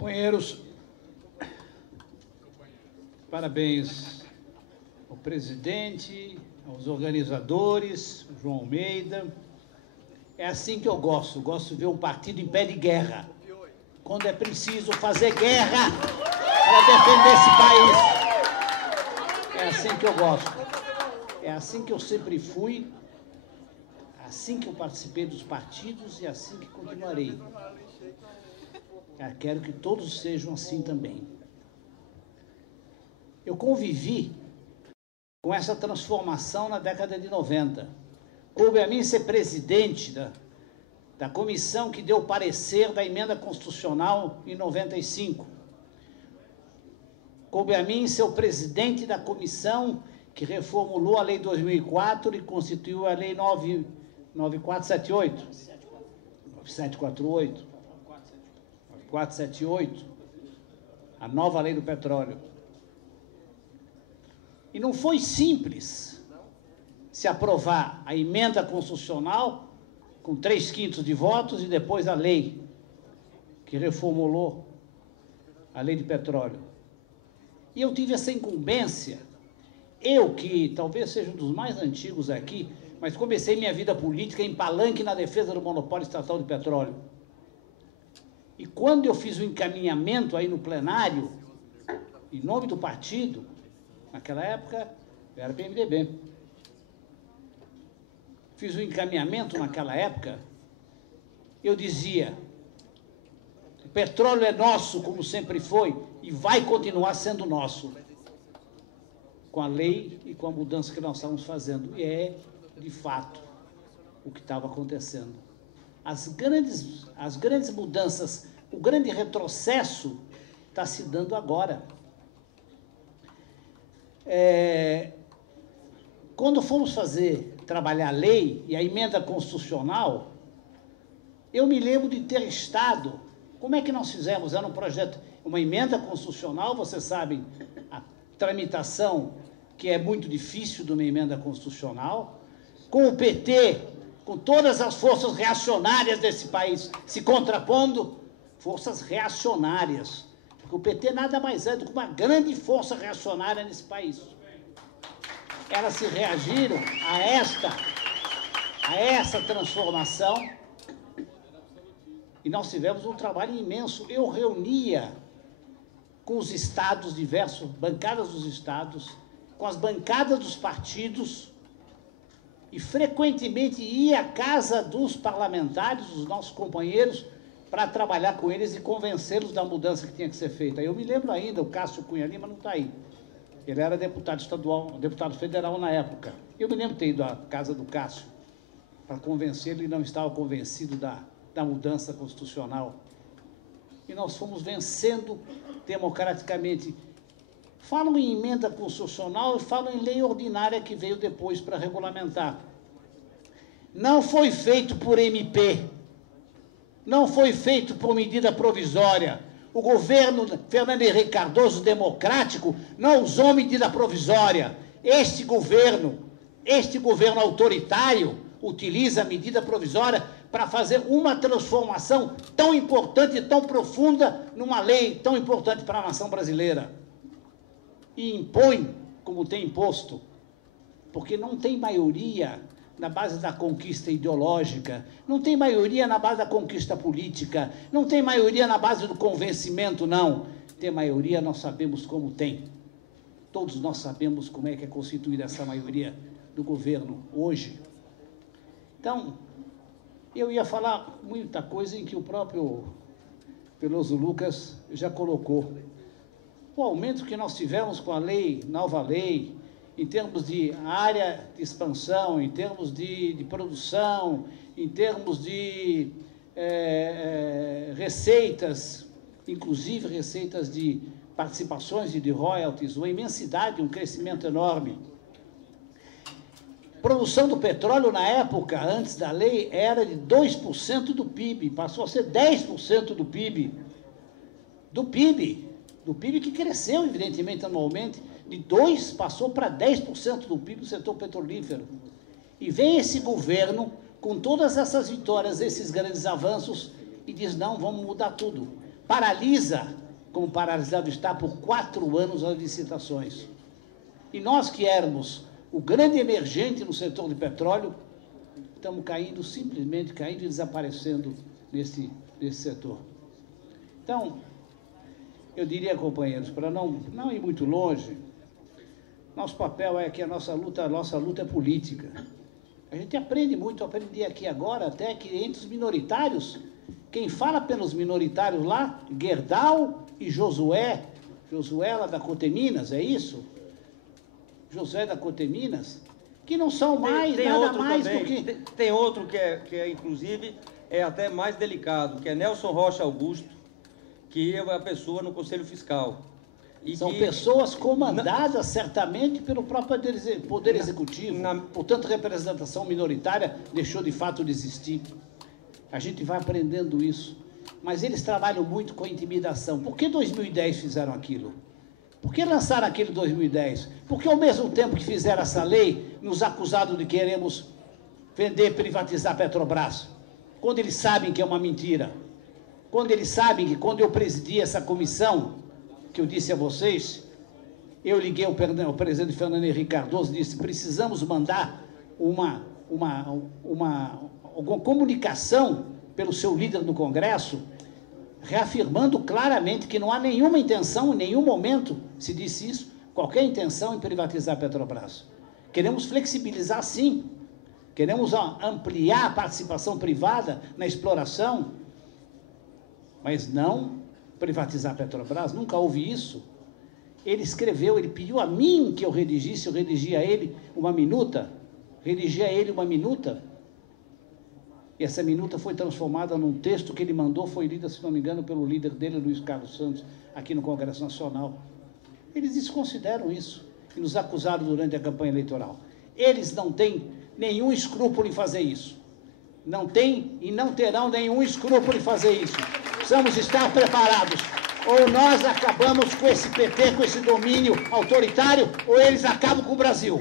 Companheiros, parabéns ao presidente, aos organizadores, João Almeida. É assim que eu gosto de ver um partido em pé de guerra, quando é preciso fazer guerra para defender esse país. É assim que eu gosto, é assim que eu sempre fui, assim que eu participei dos partidos e assim que continuarei. Eu quero que todos sejam assim também. Eu convivi com essa transformação na década de 90. Coube a mim ser presidente da comissão que deu o parecer da emenda constitucional em 95. Coube a mim ser o presidente da comissão que reformulou a Lei 2004 e constituiu a Lei 9478, 9748, 478, a nova lei do petróleo. E não foi simples se aprovar a emenda constitucional com 3/5 de votos e depois a lei que reformulou a lei de petróleo. E eu tive essa incumbência, eu que talvez seja um dos mais antigos aqui, mas comecei minha vida política em Palanque na defesa do monopólio estatal de petróleo. E quando eu fiz o encaminhamento aí no plenário, em nome do partido, naquela época eu era PMDB, fiz o encaminhamento naquela época, eu dizia, o petróleo é nosso, como sempre foi, e vai continuar sendo nosso, com a lei e com a mudança que nós estamos fazendo. E é, de fato, o que estava acontecendo. As grandes mudanças, o grande retrocesso está se dando agora. Quando fomos trabalhar a lei e a emenda constitucional, eu me lembro de ter estado, como é que nós fizemos? Era um projeto, uma emenda constitucional, vocês sabem, a tramitação que é muito difícil de uma emenda constitucional, com o PT, com todas as forças reacionárias desse país se contrapondo, forças reacionárias, porque o PT nada mais é do que uma grande força reacionária nesse país. Elas se reagiram a essa transformação e nós tivemos um trabalho imenso. Eu reunia com os estados diversos, bancadas dos estados, com as bancadas dos partidos e frequentemente ia à casa dos parlamentares, dos nossos companheiros, para trabalhar com eles e convencê-los da mudança que tinha que ser feita. Eu me lembro ainda, o Cássio Cunha Lima não está aí. Ele era deputado estadual, deputado federal na época. Eu me lembro de ter ido à casa do Cássio para convencê-lo e não estava convencido da mudança constitucional. E nós fomos vencendo democraticamente. Falam em emenda constitucional e falam em lei ordinária que veio depois para regulamentar. Não foi feito por MP, não foi feito por medida provisória. O governo Fernando Henrique Cardoso, democrático, não usou medida provisória. Este governo autoritário utiliza a medida provisória para fazer uma transformação tão importante e tão profunda numa lei tão importante para a nação brasileira. E impõe, como tem imposto, porque não tem maioria na base da conquista ideológica, não tem maioria na base da conquista política, não tem maioria na base do convencimento, não. Tem maioria, nós sabemos como tem. Todos nós sabemos como é que é constituída essa maioria do governo hoje. Então, eu ia falar muita coisa em que o próprio Peloso Lucas já colocou. O aumento que nós tivemos com a lei, nova lei, em termos de área de expansão, em termos de produção, em termos de receitas, inclusive receitas de participações e de royalties, uma imensidade, um crescimento enorme. Produção do petróleo, na época, antes da lei, era de 2% do PIB, passou a ser 10% do PIB. Do PIB que cresceu, evidentemente, anualmente, de 2% passou para 10% do PIB do setor petrolífero. E vem esse governo, com todas essas vitórias, esses grandes avanços, e diz, não, vamos mudar tudo. paralisa, como paralisado está por 4 anos as licitações. E nós que éramos o grande emergente no setor de petróleo, estamos caindo, simplesmente caindo e desaparecendo nesse setor. Então, eu diria, companheiros, para não ir muito longe, nosso papel é que a nossa luta é política. A gente aprende muito, eu aprendi aqui agora, até que entre os minoritários, quem fala pelos minoritários lá, Gerdau e Josué lá da Coteminas, é isso? Josué da Coteminas, que não são mais, nada mais do que... Tem outro que inclusive, é até mais delicado, que é Nelson Rocha Augusto, que é a pessoa no Conselho Fiscal. São pessoas comandadas certamente pelo próprio Poder Executivo. Portanto, representação minoritária deixou de fato de existir. A gente vai aprendendo isso. Mas eles trabalham muito com a intimidação. Por que 2010 fizeram aquilo? Por que lançaram aquilo em 2010? Porque ao mesmo tempo que fizeram essa lei, nos acusaram de queremos vender, privatizar a Petrobras. Quando eles sabem que é uma mentira. Quando eles sabem que quando eu presidi essa comissão, que eu disse a vocês, eu liguei ao presidente Fernando Henrique Cardoso e disse, precisamos mandar alguma comunicação pelo seu líder no Congresso, reafirmando claramente que não há nenhuma intenção, em nenhum momento se disse isso, qualquer intenção em privatizar a Petrobras. Queremos flexibilizar, sim. Queremos ampliar a participação privada na exploração, mas não privatizar a Petrobras, nunca houve isso. Ele escreveu, ele pediu a mim que eu redigisse, eu redigi a ele uma minuta, e essa minuta foi transformada num texto que ele mandou, foi lida, se não me engano, pelo líder dele, Luiz Carlos Santos, aqui no Congresso Nacional. Eles desconsideram isso e nos acusaram durante a campanha eleitoral. Eles não têm nenhum escrúpulo em fazer isso. Não têm e não terão nenhum escrúpulo em fazer isso. Precisamos estar preparados. Ou nós acabamos com esse PT, com esse domínio autoritário, ou eles acabam com o Brasil.